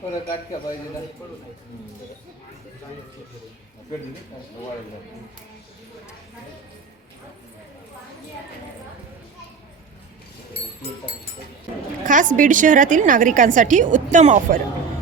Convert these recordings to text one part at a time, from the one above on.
थोडं काटक्या पाहिजे ना खास बीड शहरातील नागरिकांसाठी उत्तम ऑफर.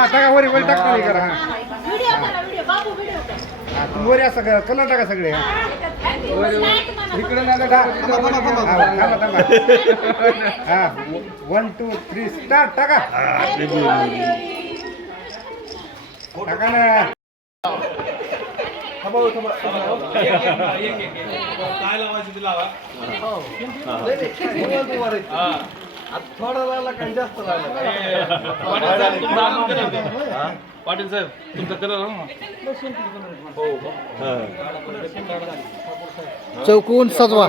हा टाका वरी वरी टाका वरी करा हा. हा, तुम्ही वरी असं करा, कलर टाका सगळे. हा. इकडे नाही हा, थांबा, थांबा, थांबा. हा वन टू थ्री स्टार्ट टाका. टाका ना. काय लावायचं ते लावा. थोडा लागला काही जास्त लागला पाटील साहेब तुमचा कलर चौकून सजवा.